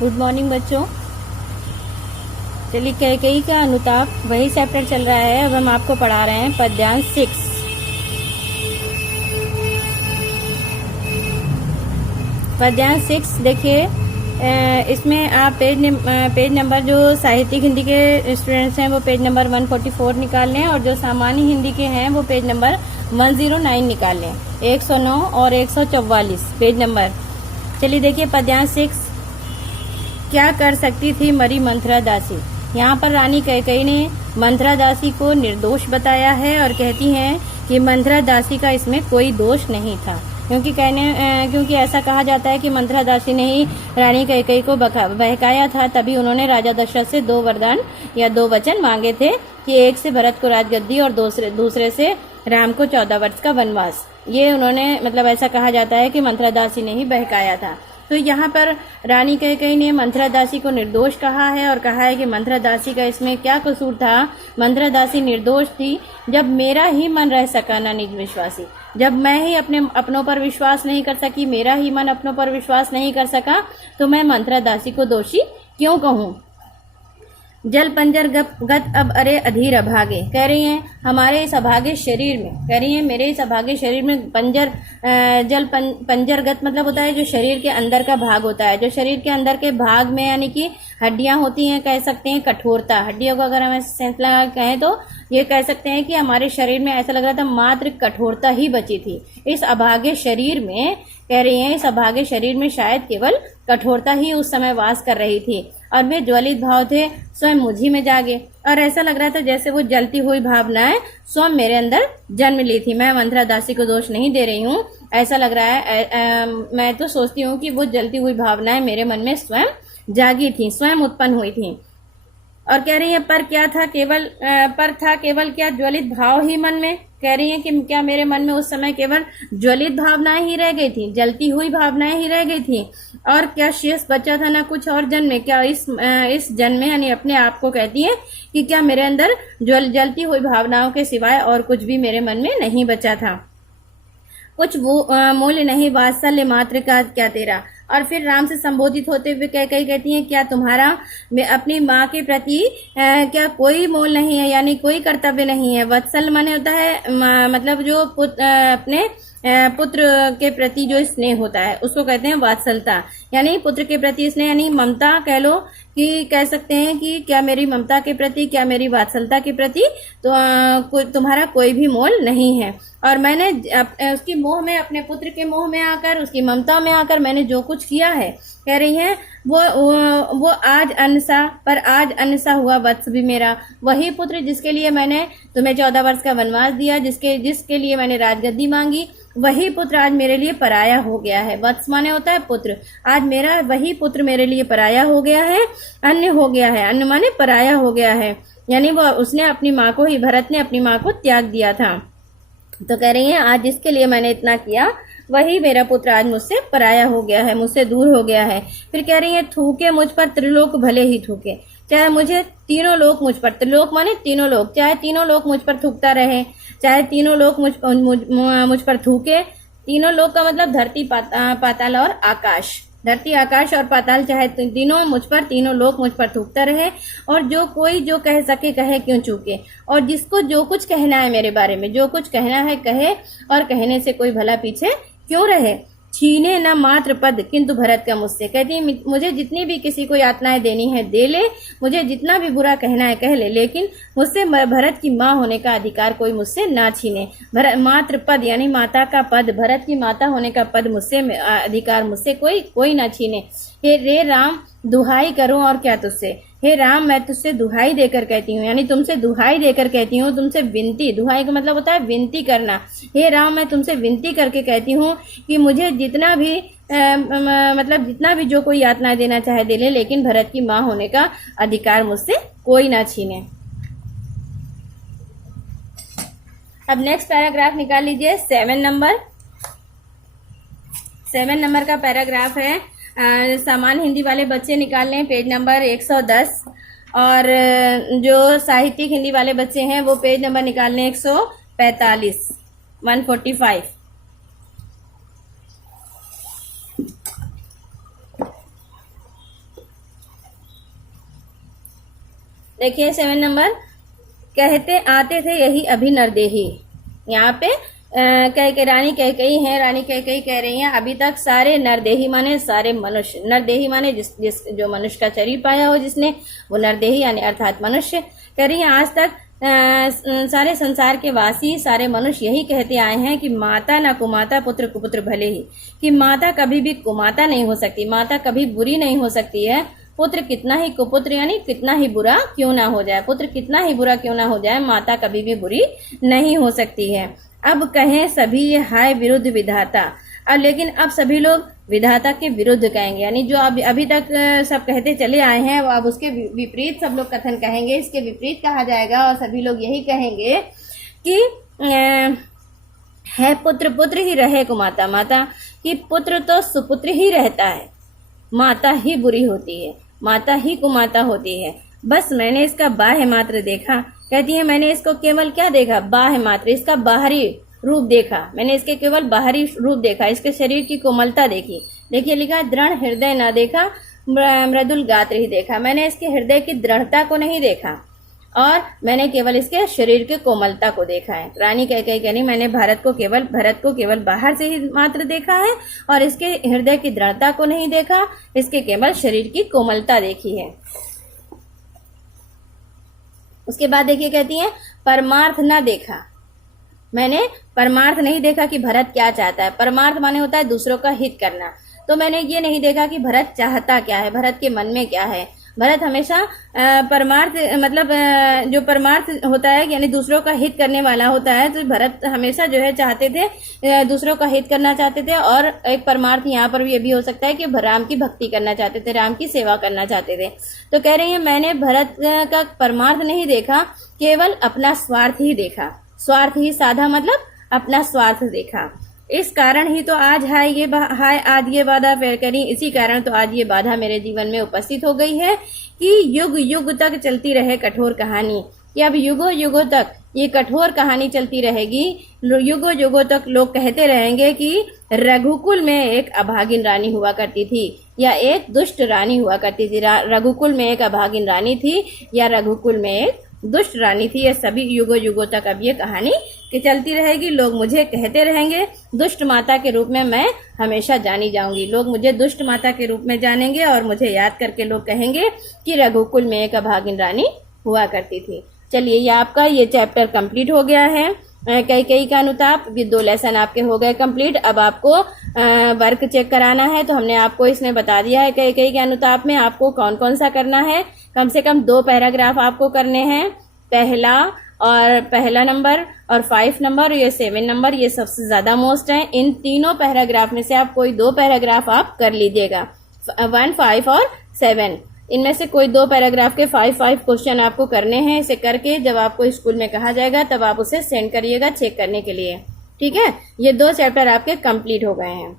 Good morning बच्चों। चलिए कैकेयी का अनुताप वही चैप्टर चल रहा है। अब हम आपको पढ़ा रहे हैं पद्यांश 6। पद्यांश 6 देखिए, इसमें आप पेज नंबर जो साहित्यिक हिंदी के स्टूडेंट्स हैं वो पेज नंबर 144 निकाल लें, और जो सामान्य हिंदी के हैं वो पेज नंबर 109 निकाल लें। 109 और 144 पेज नंबर। चलिए देखिए पद्यांश 6। क्या कर सकती थी मरी मंथरा दासी। यहाँ पर रानी कैकेयी ने मंथरा दासी को निर्दोष बताया है और कहती हैं कि मंथरा दासी का इसमें कोई दोष नहीं था, क्योंकि ऐसा कहा जाता है कि मंथरा दासी ने ही रानी कैकेयी को बहकाया था। तभी उन्होंने राजा दशरथ से 2 वरदान या 2 वचन मांगे थे कि एक से भरत को राजगद्दी और दूसरे से राम को 14 वर्ष का वनवास। ये उन्होंने ऐसा कहा जाता है कि मंथरा दासी ने ही बहकाया था। तो यहाँ पर रानी कैकेयी ने मंथरा दासी को निर्दोष कहा है और कहा है कि मंथरा दासी का इसमें क्या कसूर था। मंथरा दासी निर्दोष थी। जब मेरा ही मन रह सका ना निज विश्वासी, जब मैं ही अपनों पर विश्वास नहीं कर सकी, मेरा ही मन अपनों पर विश्वास नहीं कर सका, तो मैं मंथरा दासी को दोषी क्यों कहूँ। जल पंजर गत अब अरे अधीर अभागे, कह रही हैं हमारे इस अभागे शरीर में, कह रही हैं मेरे इस अभागे शरीर में पंजर पंजर गत मतलब होता है जो शरीर के अंदर का भाग होता है। जो शरीर के अंदर के भाग में यानी कि हड्डियां होती हैं, कह सकते हैं कठोरता। हड्डियों को अगर हम सेंस लगा कहें तो ये कह सकते हैं कि हमारे शरीर में ऐसा लग रहा था मात्र कठोरता ही बची थी। इस अभागे शरीर में, कह रही हैं इस अभागे शरीर में शायद केवल कठोरता ही उस समय वास कर रही थी, और वे ज्वलित भाव थे स्वयं मुझी में जागे, और ऐसा लग रहा था जैसे वो जलती हुई भावनाएं स्वयं मेरे अंदर जन्म ली थी। मैं मंथरा दासी को दोष नहीं दे रही हूँ, ऐसा लग रहा है मैं तो सोचती हूँ कि वो जलती हुई भावनाएं मेरे मन में स्वयं जागी थी, स्वयं उत्पन्न हुई थी। और कह रही है पर था केवल क्या ज्वलित भाव ही मन में। कह रही है कि क्या मेरे मन में उस समय केवल ज्वलित भावनाएं ही रह गई थी, जलती हुई भावनाएं ही रह गई थी, और क्या शेष बचा था ना कुछ और जन्म में। क्या इस जन्म में यानी अपने आप को कहती है कि क्या मेरे अंदर जलती हुई भावनाओं के सिवाय और कुछ भी मेरे मन में नहीं बचा था। कुछ मूल्य नहीं वात्सल्य मात्र का क्या तेरा। और फिर राम से संबोधित होते हुए कैकेयी कहती हैं क्या तुम्हारा अपनी माँ के प्रति क्या कोई मोल नहीं है, यानी कोई कर्तव्य नहीं है। वत्सल माने होता है मतलब जो अपने पुत्र के प्रति जो स्नेह होता है उसको कहते हैं वात्सलता, यानी पुत्र के प्रति स्नेह यानी ममता कह लो, कि कह सकते हैं कि क्या मेरी ममता के प्रति, क्या मेरी वात्सलता के प्रति तो तुम्हारा कोई भी मोल नहीं है। और मैंने उसकी मोह में, अपने पुत्र के मोह में आकर, उसकी ममता में आकर मैंने जो कुछ किया है, कह रही हैं वो आज अनसा, पर आज अनसा हुआ वत्स भी मेरा। वही पुत्र जिसके लिए मैंने तुम्हें 14 वर्ष का वनवास दिया, जिसके लिए मैंने राजगद्दी मांगी, वही पुत्र आज मेरे लिए पराया हो गया है। वत्स माने होता है पुत्र। आज मेरा वही पुत्र मेरे लिए पराया हो गया है, अन्य हो गया है। अन्य माने पराया हो गया है, यानी वो उसने अपनी माँ को ही, भरत ने अपनी माँ को त्याग दिया था। तो कह रही है आज जिसके लिए मैंने इतना किया वही मेरा पुत्र आज मुझसे पराया हो गया है, मुझसे दूर हो गया है। फिर कह रही है थूके मुझ पर त्रिलोक भले ही थूके, चाहे मुझे तीनों लोग मुझ पर, त्रिलोक माने तीनों लोग, चाहे तीनों लोग मुझ पर थूकता रहे, चाहे तीनों लोग मुझ पर थूके। तीनों लोग का मतलब धरती पाताल और आकाश, धरती आकाश और पाताल, चाहे तीनों मुझ पर, तीनों लोग मुझ पर थूकता रहे, और जो कोई जो कह सके कहे क्यों चूके। और जिसको जो कुछ कहना है मेरे बारे में, जो कुछ कहना है कहे, और कहने से कोई भला पीछे क्यों रहे। छीने न मात्र पद किंतु भरत का मुझसे, कहती है मुझे जितनी भी किसी को यातनाएं देनी है दे ले, मुझे जितना भी बुरा कहना है कह ले, लेकिन मुझसे भरत की माँ होने का अधिकार कोई मुझसे ना छीने। मात्र पद यानी माता का पद, भरत की माता होने का पद मुझसे, अधिकार मुझसे कोई ना छीने। हे रे राम दुहाई करूं और क्या तुझसे। हे राम मैं तुझसे दुहाई देकर कहती हूँ, यानी तुमसे दुहाई देकर कहती हूँ, तुमसे विनती, दुहाई का मतलब होता है विनती करना। हे राम मैं तुमसे विनती करके कहती हूँ कि मुझे जितना भी जो कोई यातना देना चाहे दे ले, लेकिन भरत की माँ होने का अधिकार मुझसे कोई ना छीने। अब नेक्स्ट पैराग्राफ निकाल लीजिए। 7 नंबर का पैराग्राफ है। सामान्य हिंदी वाले बच्चे निकाल लें पेज नंबर 110, और जो साहित्यिक हिंदी वाले बच्चे हैं वो पेज नंबर निकाल लें 145, 145। देखिए 7 नंबर, कहते आते थे यही अभी नरदेही। यहाँ पे रानी कैकेयी है, रानी कैकेयी कह रही हैं अभी तक सारे नरदेही माने सारे मनुष्य, नरदेही माने जिस जो मनुष्य का शरीर पाया हो जिसने, वो नरदेही यानी अर्थात मनुष्य। कह रही है आज तक सारे संसार के वासी सारे मनुष्य यही कहते आए हैं कि माता ना कुमाता पुत्र कुपुत्र भले ही, कि माता कभी भी कुमाता नहीं हो सकती, माता कभी बुरी नहीं हो सकती है, पुत्र कितना ही कुपुत्र यानी कितना ही बुरा क्यों ना हो जाए, पुत्र कितना ही बुरा क्यों ना हो जाए, माता कभी भी बुरी नहीं हो सकती है। अब कहें सभी ये हाय विरुद्ध विधाता, अब लेकिन अब सभी लोग विधाता के विरुद्ध कहेंगे, यानी जो अभी तक सब कहते चले आए हैं वो अब उसके विपरीत सब लोग कथन कहेंगे, इसके विपरीत कहा जाएगा और सभी लोग यही कहेंगे कि है पुत्र पुत्र ही रहे कुमाता माता, कि पुत्र तो सुपुत्र ही रहता है, माता ही बुरी होती है, माता ही कुमाता होती है। बस मैंने इसका बाह्य मात्र देखा, कहती है मैंने इसको केवल क्या देखा, बाह्य मात्र, इसका बाहरी रूप देखा, मैंने इसके केवल बाहरी रूप देखा, इसके शरीर की कोमलता देखी। देखिए लिखा दृढ़ हृदय ना देखा, मृदुल गात्र ही देखा, मैंने इसके हृदय की दृढ़ता को नहीं देखा और मैंने केवल इसके शरीर की कोमलता को देखा है। रानी कैकेयी कह रही मैंने भरत को केवल बाहर से ही मात्र देखा है और इसके हृदय की दृढ़ता को नहीं देखा, इसके केवल शरीर की कोमलता देखी है। उसके बाद देखिए कहती है परमार्थ ना देखा, मैंने परमार्थ नहीं देखा कि भरत क्या चाहता है, परमार्थ माने होता है दूसरों का हित करना, तो मैंने ये नहीं देखा कि भरत चाहता क्या है, भरत के मन में क्या है। भरत हमेशा परमार्थ मतलब जो परमार्थ होता है यानी दूसरों का हित करने वाला होता है, तो भरत हमेशा जो है चाहते थे दूसरों का हित करना चाहते थे और एक परमार्थ यहाँ पर ये भी हो सकता है कि राम की भक्ति करना चाहते थे, राम की सेवा करना चाहते थे। तो कह रही है मैंने भरत का परमार्थ नहीं देखा, केवल अपना स्वार्थ ही देखा, स्वार्थ ही साधा मतलब अपना स्वार्थ देखा। इस कारण ही तो आज आज ये बाधा पैर करी, इसी कारण तो आज ये बाधा मेरे जीवन में उपस्थित हो गई है कि युग युग तक चलती रहे कठोर कहानी, कि अब युगों युगों तक ये कठोर कहानी चलती रहेगी, युगों युगों तक लोग कहते रहेंगे कि रघुकुल में एक अभागिन रानी हुआ करती थी या एक दुष्ट रानी हुआ करती थी, रघुकुल में एक अभागिन रानी थी या रघुकुल में एक दुष्ट रानी थी। ये सभी युगों युगों तक अब ये कहानी कि चलती रहेगी, लोग मुझे कहते रहेंगे दुष्ट माता के रूप में मैं हमेशा जानी जाऊंगी, लोग मुझे दुष्ट माता के रूप में जानेंगे और मुझे याद करके लोग कहेंगे कि रघुकुल में एक अभागिन रानी हुआ करती थी। चलिए ये आपका ये चैप्टर कंप्लीट हो गया है, कैकेयी का अनुताप, ये 2 लेसन आपके हो गए कंप्लीट। अब आपको वर्क चेक कराना है, तो हमने आपको इसमें बता दिया है कैकेयी के अनुताप में आपको कौन कौन सा करना है। कम से कम 2 पैराग्राफ आपको करने हैं, पहला नंबर और 5 नंबर, ये 7 नंबर, ये सबसे ज्यादा मोस्ट है। इन तीनों पैराग्राफ में से आप कोई 2 पैराग्राफ आप कर लीजिएगा, 1, 5 और 7, इनमें से कोई 2 पैराग्राफ के 5 क्वेश्चन आपको करने हैं। इसे करके जब आपको स्कूल में कहा जाएगा तब आप उसे सेंड करिएगा चेक करने के लिए, ठीक है। ये 2 चैप्टर आपके कंप्लीट हो गए हैं।